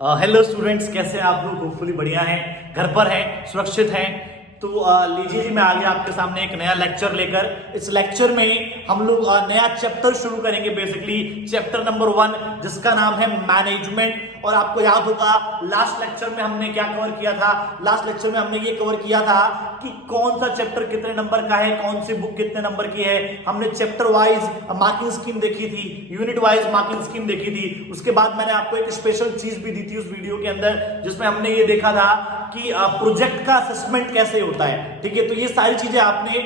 Hello students, कैसे हैं आप लोग? होपफुली बढ़िया हैं, घर पर हैं, सुरक्षित हैं। तो लीजिए जी, मैं आ गया आपके सामने एक नया लेक्चर लेकर। इस लेक्चर में हम लोग नया चैप्टर शुरू करेंगे, बेसिकली चैप्टर नंबर 1, जिसका नाम है मैनेजमेंट। और आपको याद होगा लास्ट लेक्चर में हमने क्या कवर किया था? लास्ट लेक्चर में हमने ये कवर किया था कि कौन सा चैप्टर कितने नंबर का है, कौन सी बुक कितने नंबर की है। हमने चैप्टर वाइज मार्किंग स्कीम देखी थी, यूनिट वाइज मार्किंग स्कीम देखी थी। उसके बाद मैंने आपको एक स्पेशल चीज भी दी थी उस वीडियो के अंदर, जिसमें हमने ये देखा था कि प्रोजेक्ट का असेसमेंट कैसे होता है। ठीक है, तो ये सारी चीजें आपने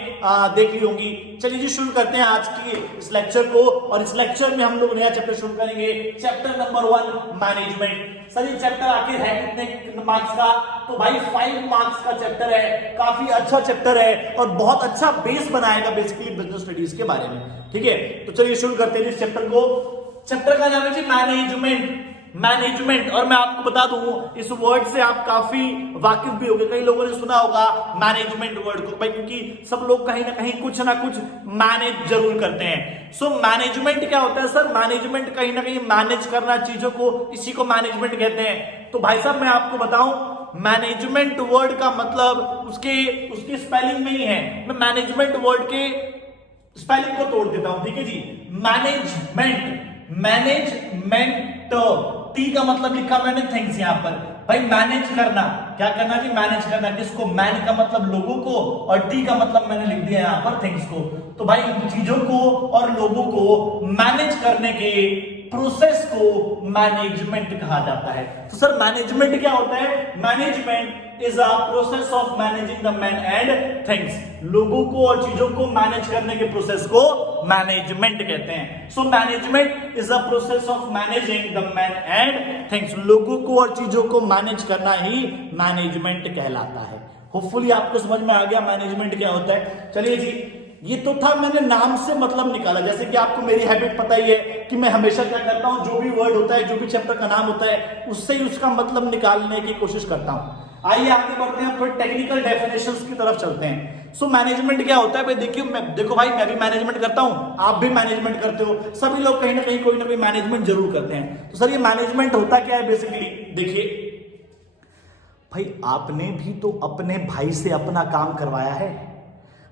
देख ली होंगी। चलिए जी, शुरू करते हैं आज की इस लेक्चर को। और इस लेक्चर में हम लोग नया चैप्टर शुरू करेंगे, चैप्टर नंबर 1 मैनेजमेंट। सर ये चैप्टर आखिर है कितने मार्क्स का? तो भाई 5 मार्क्स का चैप्टर है। काफी अच्छा चैप्टर है और बहुत अच्छा बेस बनाएगा बेसिकली बिजनेस स्टडीज के बारे में। ठीक है, तो चलिए शुरू करते हैं इस चैप्टर को। चैप्टर का नाम है जी मैनेजमेंट। मैनेजमेंट, और मैं आपको बता दूं इस वर्ड से आप काफी वाकिफ भी होंगे। कई लोगों ने सुना होगा मैनेजमेंट वर्ड को भाई, क्योंकि सब लोग कहीं ना कुछ मैनेज जरूर करते हैं। सो मैनेजमेंट क्या होता है सर? मैनेजमेंट कहीं ना कहीं मैनेज करना चीजों को, इसी को मैनेजमेंट कहते हैं। तो भाई साहब मैं आपको बताऊं, मैनेजमेंट वर्ड का मतलब उसकी स्पेलिंग में ही है। मैं मैनेजमेंट वर्ड के स्पेलिंग को तोड़ देता हूं, ठीक है जी। मैनेजमेंट टी का मतलब लिखा मैंने थिंग्स यहां पर। भाई मैनेज करना, क्या करना जी? मैनेज करना। किसको? मैन का मतलब लोगों को, और टी का मतलब मैंने लिख दिया यहां पर थिंग्स को। तो भाई चीजों को और लोगों को मैनेज करने के प्रोसेस को मैनेजमेंट कहा जाता है। तो सर मैनेजमेंट क्या होता है? Management is a process of managing the man and things. लोगों को और चीजों को मैनेज करने के प्रोसेस को मैनेजमेंट कहते हैं। सो management is a process of managing the man and things. लोगों को और चीजों को मैनेज करना ही मैनेजमेंट कहलाता है। होपफुली आपको समझ में आ गया मैनेजमेंट क्या होता है। चलिए जी, ये तो था मैंने नाम से मतलब निकाला। जैसे कि आपको मेरी हैबिट पता ही है कि मैं हमेशा क्या करता हूं, जो भी वर्ड होता है, जो भी चैप्टर का नाम होता है, उससे ही उसका मतलब निकालने की कोशिश करता हूं। आइए आगे बढ़ते हैं, फिर टेक्निकल डेफिनेशंस की तरफ चलते हैं। सो मैनेजमेंट क्या होता है भाई? देखो भाई, मैं भी मैनेजमेंट करता हूं, आप भी मैनेजमेंट करते हो, सभी लोग कहीं ना कहीं कोई ना कोई मैनेजमेंट जरूर करते हैं। तो सर ये मैनेजमेंट होता क्या है बेसिकली? देखिए भाई, आपने भी तो अपने भाई से अपना काम करवाया है।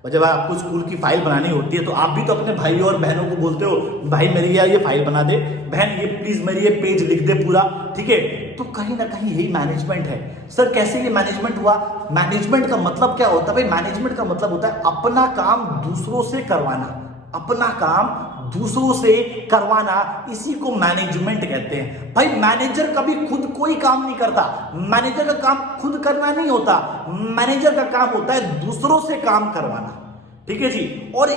और जब आपको स्कूल की फाइल बनानी होती है तो आप भी तो अपने भाई और बहनों को बोलते हो, भाई मेरी यार ये फाइल बना दे, बहन ये प्लीज मेरी ये पेज लिख दे पूरा। ठीक है, तो कहीं ना कहीं यही मैनेजमेंट है। सर कैसे ये मैनेजमेंट हुआ? मैनेजमेंट का मतलब क्या होता है भाई? मैनेजमेंट का मतलब होता है अपना काम दूसरों से करवाना। अपना काम दूसरों से करवाना, इसी को मैनेजमेंट कहते हैं। भाई मैनेजर कभी खुद कोई काम नहीं करता। मैनेजर का काम खुद करना नहीं होता, मैनेजर का काम होता है दूसरों से काम करवाना। ठीक है जी। और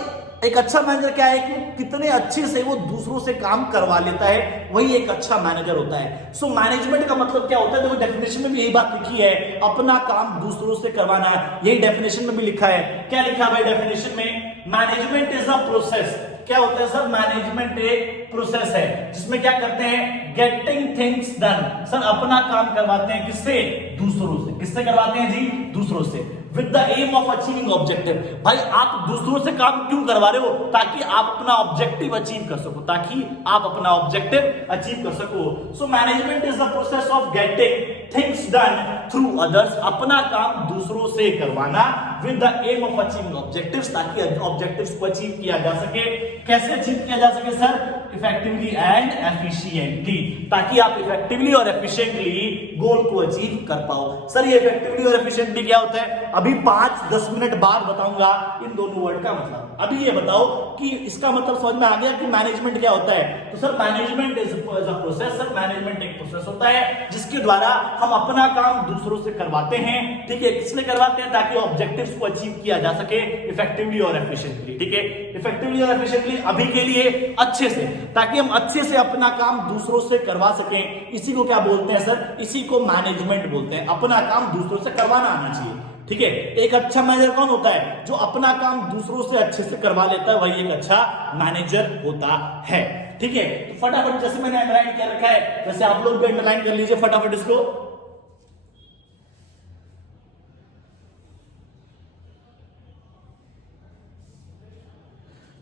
एक अच्छा मैनेजर क्या है कि कितने अच्छे से वो दूसरों से काम करवा लेता है, वही एक अच्छा मैनेजर होता है। सो मैनेजमेंट का मतलब क्या होता है? देखो डेफिनेशन में भी यही बात लिखी है, अपना काम दूसरों से करवाना। यही डेफिनेशन में भी लिखा है। क्या लिखा है भाई डेफिनेशन में? Management is a process. क्या होता है सर? मैनेजमेंट एक प्रोसेस है जिसमें क्या करते हैं? Getting things done. सर अपना काम करवाते हैं किससे? दूसरों से। किससे करवाते हैं जी? दूसरों से। With the aim of achieving objective. भाई आप दूसरों से काम क्यों करवा रहे हो? ताकि आप अपना ऑब्जेक्टिव अचीव कर सको, ताकि आप अपना ऑब्जेक्टिव अचीव कर सको। So management is the process of getting things done through others. अपना काम दूसरों से करवाना with the aim of achieving objectives, ताकि ऑब्जेक्टिव्स को अचीव किया जा सके। कैसे अचीव किया जा सके सर? इफेक्टिवली एंड एफिशिएंटली, ताकि आप इफेक्टिवली और एफिशिएंटली गोल को अचीव कर पाओ। सर ये इफेक्टिवली और एफिशिएंटली क्या होता है? अभी 5-10 मिनट बाद बताऊंगा इन दोनों वर्ड का मतलब। अभी ये बताओ कि इसका मतलब समझ में आ गया कि मैनेजमेंट क्या होता है? तो sir management is a process. Sir management एक प्रोसेस होता है जिसके द्वारा हम अपना काम दूसरों से करवाते हैं। ठीक है, किसने करवाते हैं? ताकि ऑब्जेक्टिव्स को अचीव किया जा सके इफेक्टिवली और एफिशिएंटली। ठीक है, इफेक्टिवली और एफिशिएंटली अभी के लिए अच्छे से, ताकि हम अच्छे से अपना काम दूसरों से करवा सकें। इसी को क्या बोलते हैं सर? इसी को मैनेजमेंट बोलते हैं। अपना काम दूसरों से करवाना आना चाहिए। ठीक है, एक अच्छा मैनेजर कौन होता है? जो अपना काम दूसरों से अच्छे से करवा लेता है, वही एक अच्छा मैनेजर होता है। ठीक है, तो फटाफट जैसे मैंने अंडरलाइन कर रखा है, वैसे आप लोग भी अंडरलाइन कर लीजिए फटाफट इसको।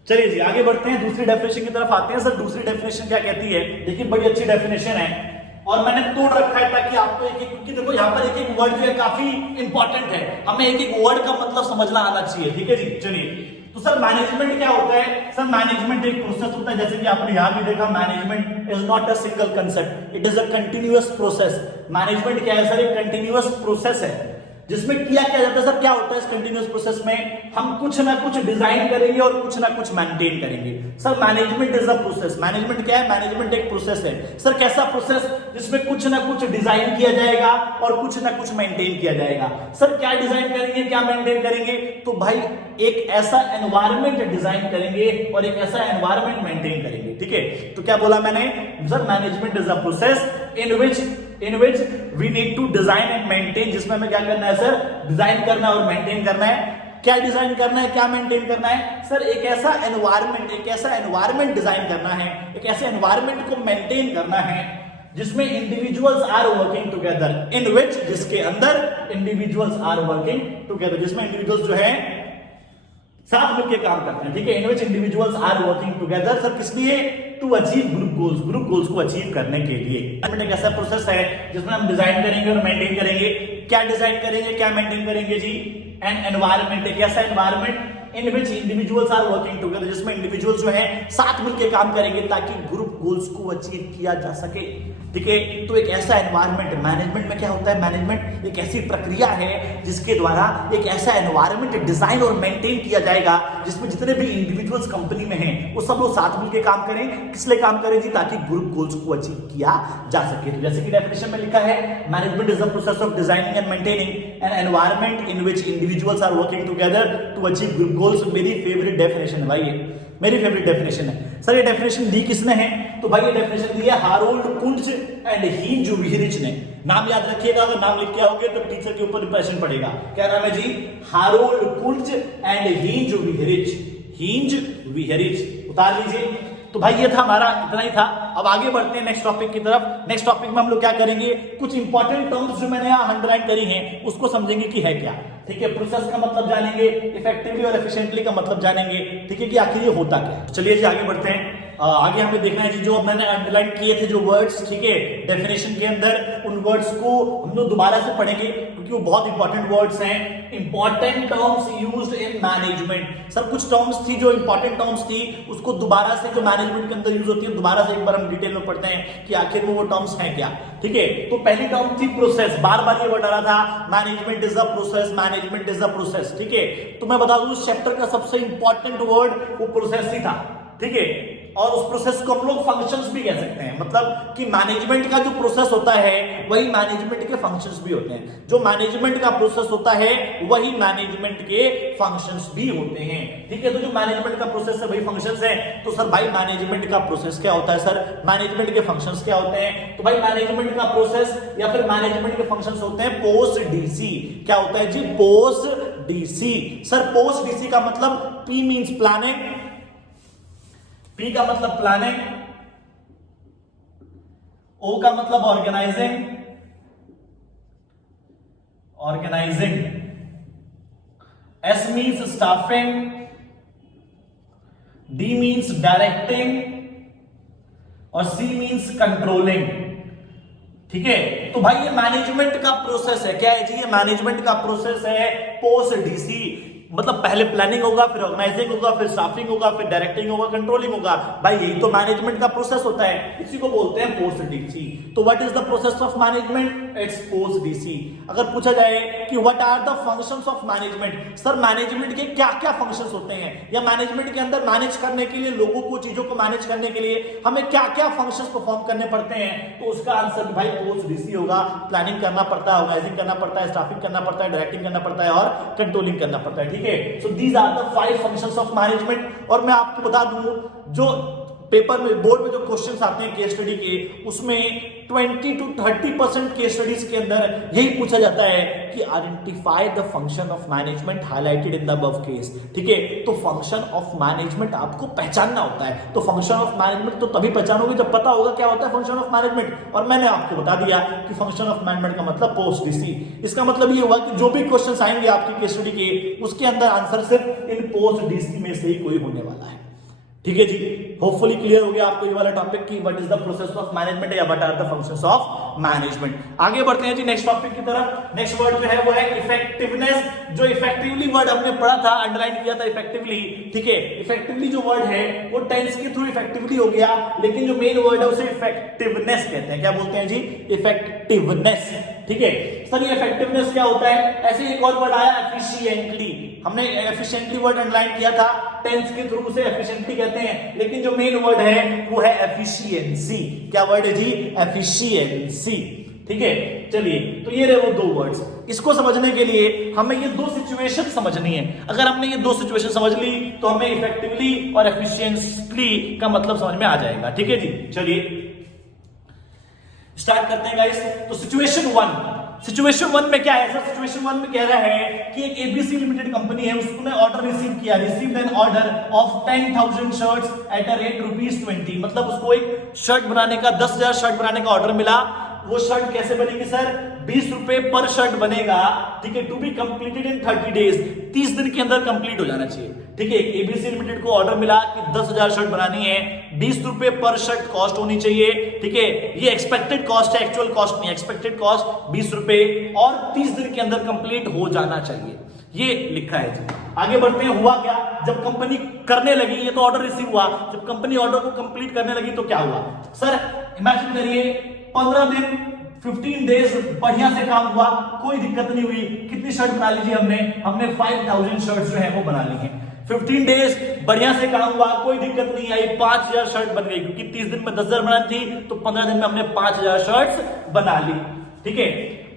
चलिए जी आगे बढ़ते हैं, दूसरी डेफिनेशन की तरफ आते हैं। सर दूसरी डेफिनेशन क्या कहती है? देखिए बड़ी अच्छी डेफिनेशन है। और मैंने तोड़ रखा है ताकि आपको एक एक, क्योंकि देखो यहाँ पर एक एक वर्ड जो है काफी इंपॉर्टेंट है, हमें एक एक वर्ड का मतलब समझना आना चाहिए। ठीक है जी, चलिए। तो सर मैनेजमेंट क्या होता है? सर मैनेजमेंट एक प्रोसेस होता है, जैसे कि आपने यहां भी देखा, management is not a single concept, it is a continuous process. Management क्या है सर? एक कंटिन्यूअस प्रोसेस है जिसमें किया क्या जाता है। सर क्या होता है इस कंटिन्यूअस प्रोसेस में? हम कुछ ना कुछ डिजाइन करेंगे और कुछ ना कुछ मेंटेन करेंगे। Sir management is a process. Management क्या है? मैनेजमेंट एक प्रोसेस है। सर कैसा प्रोसेस? जिसमें कुछ ना कुछ डिजाइन किया जाएगा और कुछ ना कुछ मेंटेन किया जाएगा। सर क्या डिजाइन करेंगे, क्या मेंटेन करेंगे? तो भाई एक ऐसा एनवायरमेंट डिजाइन करेंगे और एक ऐसा एनवायरमेंट मेंटेन करेंगे। ठीक है, तो क्या बोला मैंने? Sir management is a process in which we need to design and maintain, जिसमें हमें क्या करना है सर? डिजाइन करना है और मेंटेन करना है। क्या डिजाइन करना है, क्या मेंटेन करना है? सर एक ऐसा एनवायरमेंट डिजाइन करना है, एक ऐसे एनवायरमेंट को मेंटेन करना है जिसमें individuals are working together, in which, जिसके अंदर इंडिविजुअल्स आर वर्किंग टुगेदर, जिसमें इंडिविजुअल्स जो है साथ मिलकर काम करते हैं। ठीक है, in which individuals are working together. Sir किस लिए? टू अचीव ग्रुप गोल्स को अचीव करने के लिए। एक ऐसा प्रोसेस है जिसमें हम डिजाइन करेंगे और मेंटेन करेंगे। क्या डिजाइन करेंगे, क्या मेंटेन करेंगे जी? एन एनवायरमेंट, एक ऐसा environment in which individuals are working together, जिसमें इंडिविजुअल्स जो है साथ मिलकर काम करेंगे ताकि ग्रुप गोल्स को अचीव किया जा सके। ठीक है, तो एक ऐसा एनवायरमेंट, मैनेजमेंट में क्या होता है? मैनेजमेंट एक ऐसी प्रक्रिया है जिसके द्वारा एक ऐसा एनवायरमेंट डिजाइन और मेंटेन किया जाएगा जिसमें जितने भी इंडिविजुअल्स कंपनी में हैं वो सब लोग साथ मिलकर काम करें। किस लिए काम करें जी? ताकि ग्रुप गोल्स को अचीव किया जा सके। तो जैसे कि डेफिनेशन में लिखा है, management is the process of designing and maintaining an environment in which individuals are working together to achieve group goals. मेरी फेवरेट डेफिनेशन है भाई, ये मेरी फेवरेट डेफिनेशन है। सर ये डेफिनेशन दी किसने है? तो भाई ये डेफिनेशन दी है हारोल्ड कुंट्ज एंड हींज विहरिच ने। नाम याद रखिएगा, अगर नाम लिख के आओगे तो टीचर के ऊपर इंप्रेशन पड़ेगा। क्या नाम है जी? Harold कुंट्ज and hinge विहरिच। हींज विहरिच उतार लीजिए। तो भाई ये था हमारा, इतना ही था। अब आगे बढ़ते हैं नेक्स्ट टॉपिक की तरफ। नेक्स्ट टॉपिक में हम लोग क्या करेंगे? कुछ इंपॉर्टेंट टर्म्स जो मैंने यहाँ अंडरलाइन करी हैं उसको समझेंगे कि है क्या। ठीक है, प्रोसेस का मतलब जानेंगे, इफेक्टिवली और एफिशिएंटली का मतलब जानेंगे। ठीक है, कि आखिर ये होता क्या है। चलिए जी आगे बढ़ते हैं। आगे हमें देखना है जी जो मैंने अंडरलाइन किए थे जो वर्ड्स, ठीक है, डेफिनेशन के अंदर, उन वर्ड्स को हम लोग दोबारा से पढ़ेंगे क्योंकि वो बहुत इंपॉर्टेंट वर्ड्स हैं। Important terms used in management. Sir कुछ टर्म्स थी जो इंपॉर्टेंट टर्म्स थी, उसको दोबारा से जो मैनेजमेंट के अंदर यूज होती है दोबारा से एक बार हम डिटेल में पढ़ते हैं कि आखिर वो टर्म्स हैं क्या। ठीक है, तो पहली टर्म थी प्रोसेस। बार बार ये वर्ड आ रहा था, management is a process, management is a process. ठीक है, तो मैं बता दूं इस चैप्टर का सबसे इंपॉर्टेंट वर्ड वो प्रोसेस ही था। ठीक है, और उस प्रोसेस को हम लोग फंक्शंस भी कह सकते हैं, मतलब कि मैनेजमेंट का जो प्रोसेस होता है वही मैनेजमेंट के फंक्शंस भी होते हैं। जो मैनेजमेंट का प्रोसेस होता है वही मैनेजमेंट के फंक्शंस भी होते हैं। ठीक है, तो जो मैनेजमेंट का प्रोसेस है वही फंक्शंस है। तो सर भाई मैनेजमेंट का प्रोसेस क्या होता है? सर मैनेजमेंट के फंक्शंस क्या होते हैं? तो भाई मैनेजमेंट का प्रोसेस या फिर मैनेजमेंट के फंक्शंस होते हैं पोस्ट डीसी। क्या होता है जी? Post DC. Sir post DC का मतलब पी मींस प्लानिंग, पी का मतलब प्लानिंग, ओ का मतलब organising, S means staffing, D means directing और सी मीन्स कंट्रोलिंग। ठीक है, तो भाई ये मैनेजमेंट का प्रोसेस है। क्या है जी? ये मैनेजमेंट का प्रोसेस है पोस्ट डीसी। मतलब पहले प्लानिंग होगा, फिर ऑर्गेनाइजिंग होगा, फिर स्टाफिंग होगा, फिर डायरेक्टिंग होगा, कंट्रोलिंग होगा। भाई यही तो मैनेजमेंट का प्रोसेस होता है, इसी को बोलते हैं पोस्ट डीसी। तो what is the process of management? It's POSDC. अगर पूछा जाए कि what are the functions of management, sir management के क्या क्या फंक्शंस होते हैं, या मैनेजमेंट के अंदर मैनेज करने के लिए, लोगों को, चीजों को मैनेज करने के लिए हमें क्या क्या फंक्शंस परफॉर्म करने पड़ते हैं, तो उसका आंसर भाई पोस्ट डीसी होगा। प्लानिंग करना पड़ता है, ऑर्गेनाइजिंग करना पड़ता है, स्टाफिंग करना पड़ता है, डायरेक्टिंग करना पड़ता है और कंट्रोलिंग करना पड़ता है। ठीक है, so these are the 5 functions of management. और मैं आपको बता दूं जो पेपर में, बोर्ड में जो क्वेश्चंस आते हैं केस स्टडी के, उसमें 20 to 30% केस स्टडीज के अंदर यही पूछा जाता है कि identify the function of management highlighted in the above case. ठीक है, तो फंक्शन ऑफ मैनेजमेंट आपको पहचानना होता है। तो फंक्शन ऑफ मैनेजमेंट तो तभी पहचानोगे जब पता होगा क्या होता है फंक्शन ऑफ मैनेजमेंट। और मैंने आपको बता दिया कि फंक्शन ऑफ मैनेजमेंट का मतलब पोस्ट डीसी। इसका मतलब ये हुआ कि जो भी क्वेश्चंस आएंगे आपके केस स्टडी के, उसके अंदर आंसर सिर्फ इन पोस्ट डीसी में से ही कोई होने वाला है। ठीक है जी, होपफुली क्लियर हो गया आपको ये वाला टॉपिक कि what is the process of management या what are the functions of management. आगे बढ़ते हैं जी नेक्स्ट टॉपिक की तरफ। नेक्स्ट वर्ड जो है वो है इफेक्टिवनेस। जो इफेक्टिवली वर्ड हमने पढ़ा था, अंडरलाइन किया था इफेक्टिवली, ठीक है। इफेक्टिवली जो वर्ड है वो टेंस के थ्रू इफेक्टिवली हो गया, लेकिन जो मेन वर्ड है उसे इफेक्टिवनेस कहते हैं। क्या बोलते हैं जी? इफेक्टिवनेस, ठीक है। सर ये इफेक्टिवनेस क्या होता है? ऐसे एक और वर्ड आया एफिशिएंटली, हमने एफिशिएंटली वर्ड अंडरलाइन किया था, टेंस के थ्रू उसे एफिशिएंटली कहते हैं, लेकिन जो मेन वर्ड है वो है एफिशिएंसी। क्या वर्ड है जी? एफिशिएंसी, ठीक है। चलिए, तो ये रहे वो दो वर्ड्स। इसको समझने के लिए हमें ये दो सिचुएशन समझनी है। अगर हमने ये दो सिचुएशन समझ ली तो हमें इफेक्टिवली और एफिशिएंटली का मतलब समझ में आ जाएगा, ठीक है जी। चलिए स्टार्ट करते हैं गाइस। तो सिचुएशन वन में क्या है सर? सिचुएशन वन में कह रहा है कि एक एबीसी लिमिटेड कंपनी है, उसने ऑर्डर रिसीव किया, received an order of 10,000 shirts at a rate ₹20। मतलब उसको एक शर्ट बनाने का 10,000 शर्ट बनाने का ऑर्डर मिला। वो शर्ट कैसे बनेगी सर? 20 रुपए पर शर्ट बनेगा, ठीक है। To be completed in 30 days, 30 दिन के अंदर कंप्लीट हो जाना चाहिए, ठीक है। एबीसी लिमिटेड को ऑर्डर मिला कि 10,000 शर्ट बनानी है, 20 रुपए पर शर्ट कॉस्ट होनी चाहिए, ठीक है। ये एक्सपेक्टेड कॉस्ट है, एक्चुअल कॉस्ट नहीं। एक्सपेक्टेड कॉस्ट 20 रुपए और 30 दिन के अंदर कंप्लीट हो जाना चाहिए, ये लिखा है जी। आगे बढ़ते हैं। हुआ क्या? जब कंपनी करने लगी, ये तो ऑर्डर रिसीव हुआ, जब कंपनी ऑर्डर को कंप्लीट करने लगी तो क्या हुआ सर? इमेजिन करिए 15 दिन 15 डेज बढ़िया से काम हुआ, कोई दिक्कत नहीं हुई। कितनी शर्ट बना लीजिए हमने 5,000 शर्ट जो है वो बना ली है। 15 डेज बढ़िया से काम हुआ, कोई दिक्कत नहीं आई, 5,000 शर्ट बन गई, क्योंकि 30 दिन में 10,000 बनानी थी, तो 15 दिन में हमने 5,000 शर्ट बना ली, ठीक है।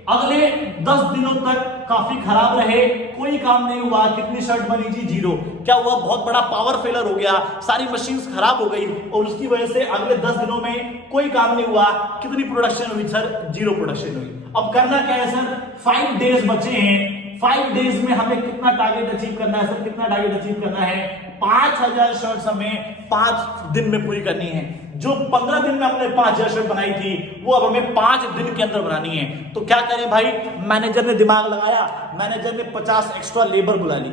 अगले 10 दिनों तक काफी खराब रहे, कोई काम नहीं हुआ, कितनी शर्ट बनी जी? 0। क्या हुआ? बहुत बड़ा पावर फेलर हो गया, सारी मशीन्स खराब हो गई और उसकी वजह से अगले 10 दिनों में कोई काम नहीं हुआ। कितनी प्रोडक्शन हुई सर? 0 प्रोडक्शन हुई। अब करना क्या है सर? 5 डेज बचे हैं, 5 डेज में हमें कितना टारगेट अचीव करना है सर? कितना टारगेट अचीव करना है? 5,000 शर्ट्स हमें 5 दिन में पूरी करनी है। जो 15 दिन में हमने 5,000 शर्ट बनाई थी, वो अब हमें 5 दिन के अंदर बनानी है। तो क्या करें भाई? मैनेजर ने दिमाग लगाया, मैनेजर ने 50 एक्स्ट्रा लेबर बुला ली,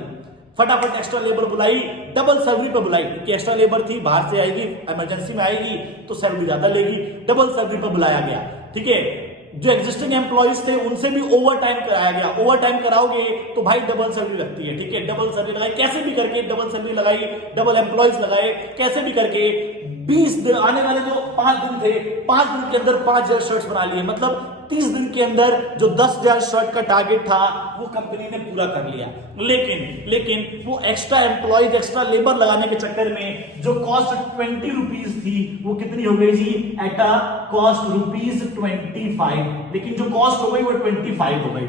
फटाफट एक्स्ट्रा लेबर बुलाई, डबल सैलरी पे बुलाई, क्योंकि एक्स्ट्रा लेबर थी, बाहर से आएगी, इमरजेंसी में आएगी तो सैलरी ज्यादा लेगी, डबल सैलरी पे बुलाया गया, ठीक है। जो एग्जिस्टिंग एम्प्लॉइज थे उनसे भी ओवर टाइम कराया गया। ओवर टाइम कराओगे तो भाई डबल सैलरी लगती है, ठीक है। डबल सैलरी लगाई, कैसे भी करके डबल सैलरी लगाई, डबल एम्प्लॉइज लगाए, कैसे भी करके 20 दिन, आने वाले जो 5 दिन थे, 5 दिन के अंदर 5,000 शर्ट्स बना लिए। मतलब 30 दिन के अंदर जो 10,000 शर्ट का टारगेट था वो कंपनी ने पूरा कर लिया। लेकिन वो एक्स्ट्रा एम्प्लॉइज, एक्स्ट्रा लेबर लगाने के चक्कर में जो कॉस्ट 20 रुपीज थी वो कितनी हो गई जी? At a cost ₹25। लेकिन जो कॉस्ट हो गई वो 25 हो गई।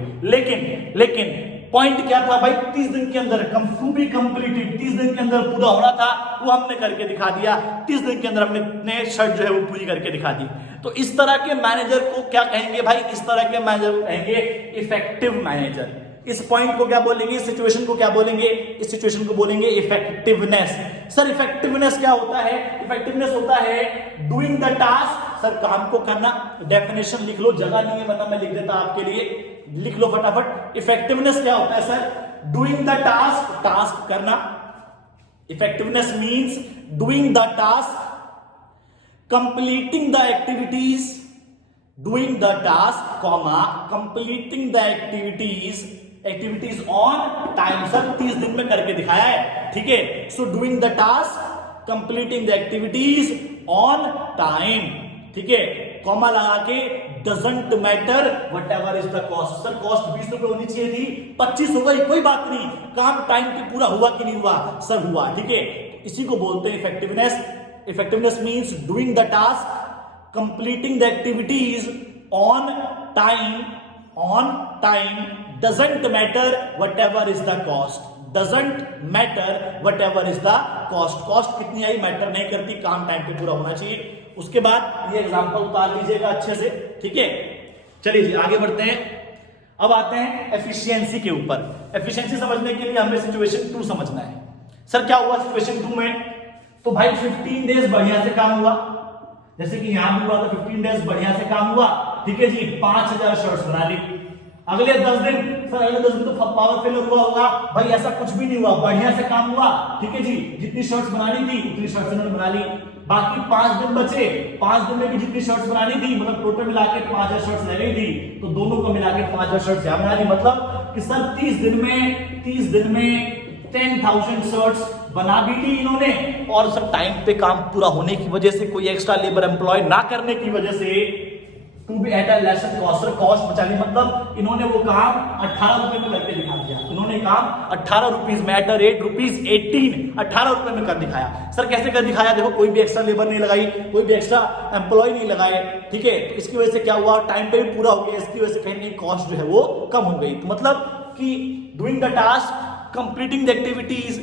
लेकिन पॉइंट क्या था भाई? 30 दिन के अंदर टू बी कंप्लीटेड, 30 दिन के अंदर पूरा होना था, वो हमने करके दिखा दिया। 30 दिन के अंदर हमने शर्ट जो है वो पूरी करके दिखा दी। तो इस तरह के मैनेजर को क्या कहेंगे भाई? इस तरह के मैनेजर को कहेंगे इफेक्टिव मैनेजर। इस पॉइंट को क्या बोलेंगे? इस सिचुएशन को क्या बोलेंगे? इस सिचुएशन को बोलेंगे इफेक्टिवनेस। सर इफेक्टिवनेस क्या होता है? इफेक्टिवनेस होता है डूइंग द टास्क, सर काम को करना। डेफिनेशन लिख लो, जगह नहीं है वरना मैं लिख देता आपके लिए, लिख लो फटाफट। इफेक्टिवनेस क्या होता है sir? Doing the task, task करना। Effectiveness means doing the task, completing the activities, doing the task comma completing the activities on time. Sir 30 दिन में करके दिखाया है, ठीक है। So doing the task, completing the activities on time, ठीक है। कॉमा लगा के doesn't matter whatever is the cost. Sir cost 20 रुपए होनी चाहिए थी, 25 हो गई, कोई बात नहीं, काम टाइम पे पूरा हुआ कि नहीं हुआ? सर हुआ, ठीक है। इसी को बोलते हैं effectiveness. Effectiveness means doing the task, completing the activities on time, doesn't matter whatever is the cost, doesn't matter whatever is the cost. Cost कितनी आई मैटर नहीं करती, काम टाइम पे पूरा होना चाहिए। उसके बाद ये एग्जांपल उतार लीजिएगा अच्छे से, ठीक है। चलिए जी आगे बढ़ते हैं। अब आते हैं एफिशिएंसी के ऊपर। एफिशिएंसी समझने के लिए हमें सिचुएशन 2 समझना है। सर क्या हुआ सिचुएशन 2 में? तो भाई 15 डेज बढ़िया से काम हुआ, जैसे कि यहां भी हुआ था, 15 डेज बढ़िया से काम हुआ, ठीक है जी। 5,000 शर्ट्स बना ली। अगले 10 दिन, सर अगले 10 दिन तो पावर फेलियर हुआ होगा। भाई ऐसा कुछ भी नहीं हुआ, बढ़िया से काम हुआ, ठीक है जी। जितनी शर्ट्स बनानी थी उतनी शर्ट्स उन्होंने बना ली। बाकी 5 दिन बचे, 5 दिन में भी जितनी शर्ट्स बनानी थी, मतलब टोटल मिला के 5000 शर्ट्स ले गई थी, तो दोनों को मिला के 5000 शर्ट्स यहाँ बना दी। मतलब कि सर 30 दिन में 10,000 शर्ट्स बना भी ली इन्होंने, और सर टाइम पे काम पूरा होने की वजह से, कोई एक्स्ट्रा लेबर एम्प्लॉय ना करने की वजह से, to be at a lesser cost, cost बचा ली। मतलब इन्होंने वो काम 18 रुपए में करके दिखा दिया। इन्होंने काम 18 रुपीज में, एट द रेट ₹18, 18 रुपए में कर दिखाया। सर कैसे कर दिखाया? देखो, कोई भी एक्स्ट्रा लेबर नहीं लगाई, कोई भी एक्स्ट्रा एम्प्लॉय नहीं लगाए, ठीक है। तो इसकी वजह से क्या हुआ, टाइम पे भी पूरा हो गया, इसकी वजह से कहीं ना कहीं कॉस्ट जो है वो कम हो गई। तो मतलब कि doing the task, completing the activities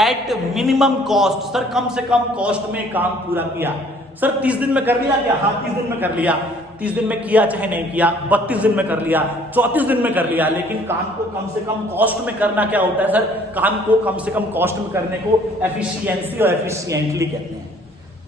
at minimum cost, sir कम से कम कॉस्ट में काम पूरा किया। सर 30 दिन में कर लिया क्या? हाँ 30 दिन में कर लिया। 30 दिन में किया चाहे नहीं किया, 32 दिन में कर लिया, 34 दिन में कर लिया, लेकिन काम को कम से कम कॉस्ट में करना क्या होता है सर? काम को कम से कम कॉस्ट में करने को एफिशिएंसी और एफिशिएंटली कहते हैं।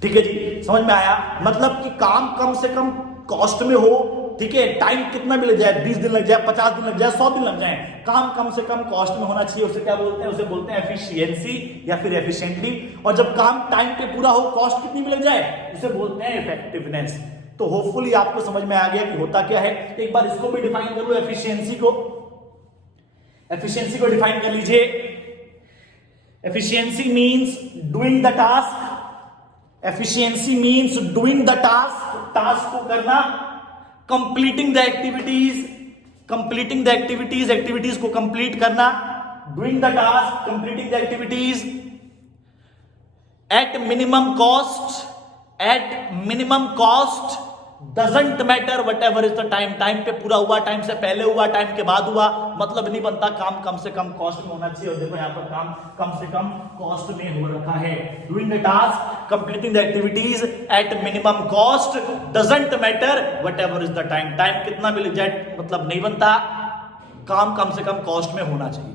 ठीक है जी, समझ में आया? मतलब कि काम कम से कम कॉस्ट में हो, ठीक है। टाइम कितना भी लग जाए, 20 दिन लग जाए, 50 दिन लग जाए, 100 दिन लग जाए, काम कम से कम कॉस्ट में होना चाहिए। उसे क्या बोलते हैं? उसे बोलते हैं एफिशिएंसी या फिर एफिशिएंटली। और जब काम टाइम पे पूरा हो, कॉस्ट कितनी भी लग जाए, उसे बोलते हैं इफेक्टिवनेस। तो होपफुली आपको समझ में आ गया कि होता क्या है। एक बार इसको भी डिफाइन कर लो, एफिशिएंसी को। एफिशिएंसी को डिफाइन कर लीजिए। Efficiency means doing the task. Efficiency means doing the task, task को करना, completing the activities, completing the activities, activities को कंप्लीट करना, doing the task, completing the activities at minimum cost, eight minimum cost, doesn't matter whatever is the time. Time पे पूरा हुआ, time से पहले हुआ, टाइम के बाद हुआ, मतलब नहीं बनता। काम कम से कम कॉस्ट में होना चाहिए। और देखो यहाँ पर काम कम से कम कॉस्ट में हो रखा है। Doing the task, completing the activities at minimum cost, doesn't matter whatever is the time. Time कितना भी लग जाए मतलब नहीं बनता, काम कम से कम कॉस्ट में होना चाहिए।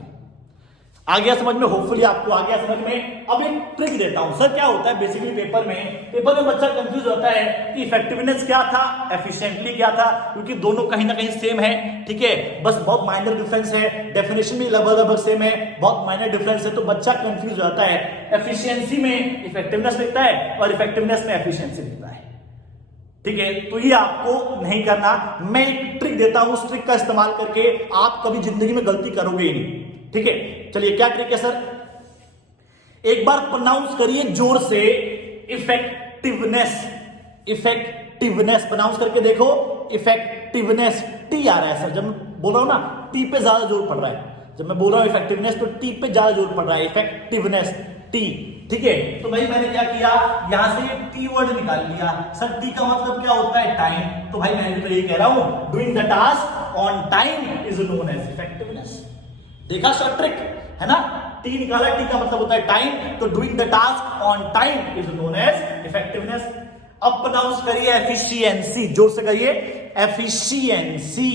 आ गया समझ में? होपफुली आपको आ गया समझ में। अब एक ट्रिक देता हूं। सर क्या होता है बेसिकली पेपर में बच्चा कंफ्यूज होता है कि इफेक्टिवनेस क्या था, एफिशिएंटली क्या था, क्योंकि दोनों कहीं ना कहीं सेम है, ठीक है। बस बहुत माइनर डिफरेंस है, डेफिनेशन भी लगभग सेम है, बहुत माइनर डिफरेंस है। तो बच्चा कंफ्यूज हो जाता है। एफिशिएंसी में इफेक्टिवनेस लिखता है और इफेक्टिवनेस में एफिशिएंसी लिखता है, ठीक है। तो ये आपको नहीं करना। मैं एक ट्रिक देता हूं, उस ट्रिक का इस्तेमाल करके आप कभी जिंदगी में गलती करोगे ही नहीं, ठीक है। चलिए क्या ट्रिक है सर? एक बार प्रोनाउंस करिए जोर से, इफेक्टिवनेस। इफेक्टिवनेस प्रोनाउंस करके देखो, इफेक्टिवनेस। टी आ रहा है सर, जब मैं बोल रहा हूं ना टी पे ज्यादा जोर पड़ रहा है। जब मैं बोल रहा हूं इफेक्टिवनेस तो टी पे ज्यादा जोर पड़ रहा है, इफेक्टिवनेस, टी, ठीक है। तो भाई मैंने क्या किया, यहां से टी वर्ड निकाल लिया। सर टी का मतलब क्या होता है? टाइम। तो भाई मैं तो ये कह रहा हूं, doing the task on time is known as effectiveness. देखा सर ट्रिक है ना? टी निकाला, टी का मतलब होता है टाइम, तो doing the task on time is known as effectiveness. अब प्रोनाउंस करिए एफिशिएंसी, जोर से करिए, एफिशिएंसी,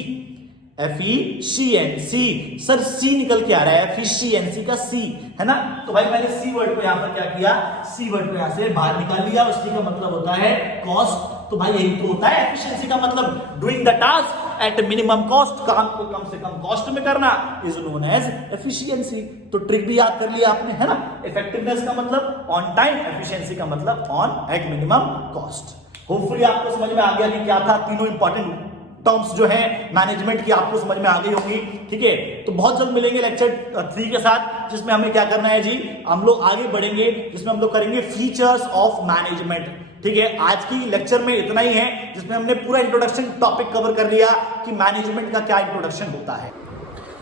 एफिशिएंसी। सर सी निकल के आ रहा है, एफिशिएंसी का सी है ना? तो भाई मैंने सी वर्ड को यहां पर क्या किया, सी वर्ड को यहां से बाहर निकाल लिया। उसी का मतलब होता है कॉस्ट। तो भाई यही तो होता है एफिशिएंसी का मतलब, doing the task at minimum cost, काम को कम से कम कॉस्ट में करना इज नोन एज एफिशिएंसी। तो ट्रिक भी याद कर लिया आपने, है ना? इफेक्टिवनेस का मतलब ऑन टाइम, एफिशिएंसी का मतलब on eight minimum cost. Hopefully आपको समझ में आ गया कि क्या था। तीनों इंपॉर्टेंट टर्म्स जो है मैनेजमेंट की आपको समझ में आ गई होंगी, ठीक है। तो बहुत जल्द मिलेंगे लेक्चर 3 के साथ, जिसमें हमें क्या करना है जी, हम लोग आगे बढ़ेंगे, जिसमें हम लोग करेंगे फीचर्स ऑफ मैनेजमेंट, ठीक है। आज की लेक्चर में इतना ही है, जिसमें हमने पूरा इंट्रोडक्शन टॉपिक कवर कर लिया कि मैनेजमेंट का क्या इंट्रोडक्शन होता है।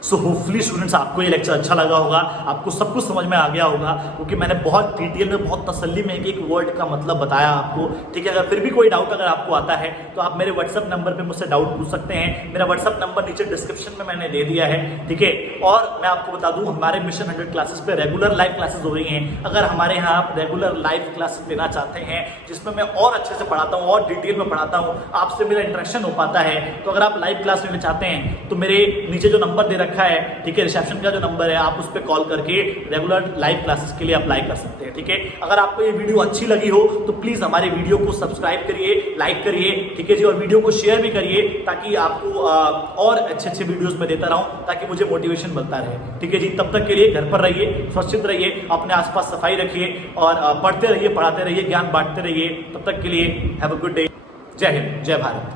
सो होपफुली स्टूडेंट्स आपको ये लेक्चर अच्छा लगा होगा, आपको सब कुछ समझ में आ गया होगा, क्योंकि मैंने बहुत डिटेल में, बहुत तसल्ली में एक वर्ड का मतलब बताया आपको, ठीक है। अगर फिर भी कोई डाउट अगर आपको आता है तो आप मेरे व्हाट्सएप नंबर पे मुझसे डाउट पूछ सकते हैं। मेरा व्हाट्सएप नंबर नीचे डिस्क्रिप्शन में मैंने दे दिया है, ठीक है। और मैं आपको बता दूं, हमारे मिशन 100 क्लासेस पे रेगुलर लाइव क्लासेस हो रही हैं। अगर हमारे यहाँ आप रेगुलर लाइव क्लासेस लेना चाहते हैं, जिसमें मैं और अच्छे से पढ़ाता हूँ और डिटेल में पढ़ाता हूँ, आपसे मेरा इंटरेक्शन हो पाता है, तो अगर आप लाइव क्लास लेना चाहते हैं तो मेरे नीचे जो नंबर दे रखा रखा है, ठीक है। रिसेप्शन का जो नंबर है आप उस पर कॉल करके रेगुलर लाइव क्लासेस के लिए अप्लाई कर सकते हैं, ठीक है। अगर आपको ये वीडियो अच्छी लगी हो तो प्लीज हमारे वीडियो को सब्सक्राइब करिए, लाइक करिए, ठीक है जी, और वीडियो को शेयर भी करिए ताकि आपको और अच्छे वीडियोस में देता रहूं, ताकि मुझे मोटिवेशन मिलता रहे, ठीक है जी। तब तक के लिए घर पर रहिए, सुरक्षित रहिए, अपने आसपास सफाई रखिए और पढ़ते रहिए, पढ़ाते रहिए, ज्ञान बांटते रहिए। तब तक के लिए हैव अ गुड डे। जय हिंद, जय भारत।